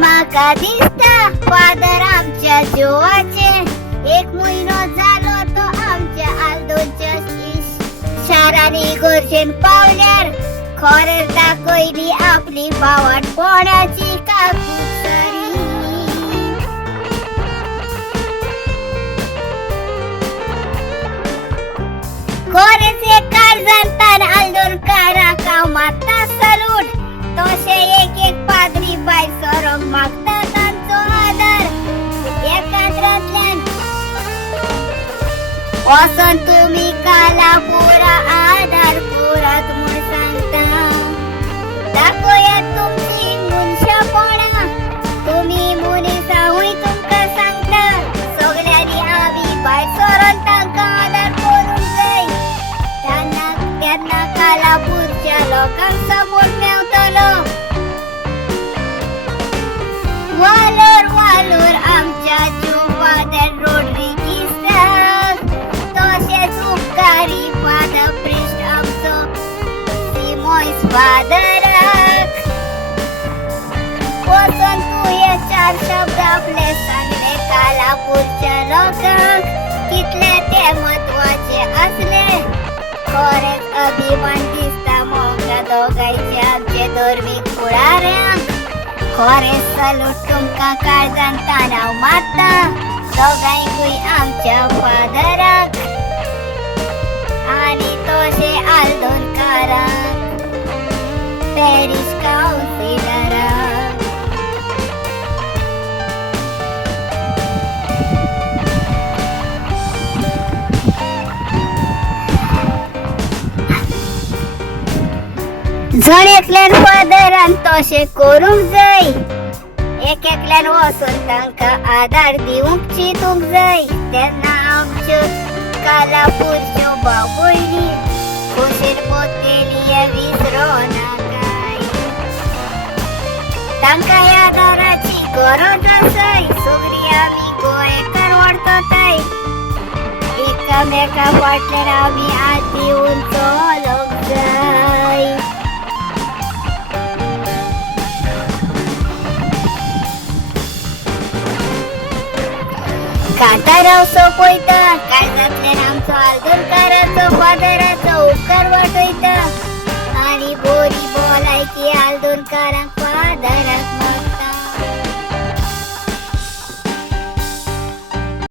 माका दिसता फादर आमच्या जीवाचे. एक महिनो जालो तो आमच्या आल्दोच्या शारांनी गोरशेन पावल्यार खरेच दाखयली आपली बावटपणाची काकुसरी. खरेच एक काळजांतान आल्दोनकाराक हांव मारता सलूट. तशे एक एक पाद्री बाय सोरोंक मागता तांचो आदार. एकांत्रांतल्यान वचोन तुमी काला पुरा आदार पुरात म्हूण सांगता. दाखयात तुमची मनशापणां, तुमी मनीसांहूय तुमकां सांगता. सगल्यांनी आमी भायर सरोन तांकां आदार करूंक जाय. तेन्ना कालापूरच्या लोकांक सपोर्ट मेवतलो. वालोर वालोर आमच्या फादर रोड्रिगीसाक. तशेंच उपकारी फादर प्रिस्ट आमचो सिमोयस फादराक. वचोन तुये 4 शब्द आपले सांगले कालापूरच्या लोकांक. कितले ते म्हत्वाचे आसले. खरेच अभिमान दिसता म्हाका दोगांयचे आमचे धर्मीक फुडाऱ्यांक. खरेच सलूट तुमकां काळजांतान हांव मारता दोगांयकूय आमच्या फादराक आनी तशे आल्दोनकाराक पॅरीश कावन्सिलराक. जणेतल्यान फादरान तशें करूंक जाय. एकेकल्यान वचून तांकां आदार दिवंक चिंतूंक जाय. तेन्ना आमच्यो कालापूरच्यो भाव भयणी खोशेन पोतेली हें विसरो नाकाय. तांकां ह्या आदाराची गरज आसाय. सगळीं आमी गोंयकार वाडटताय. एकामेका फाटल्यान आमी हात दिवन चलोंक जाय. कांताराव सोपयता काळजांतल्यान आमचो आल्दोनकाराचो फादराचो उपकार वाटयता. आनी बरी भलायकी आल्दोनकाराक फादराक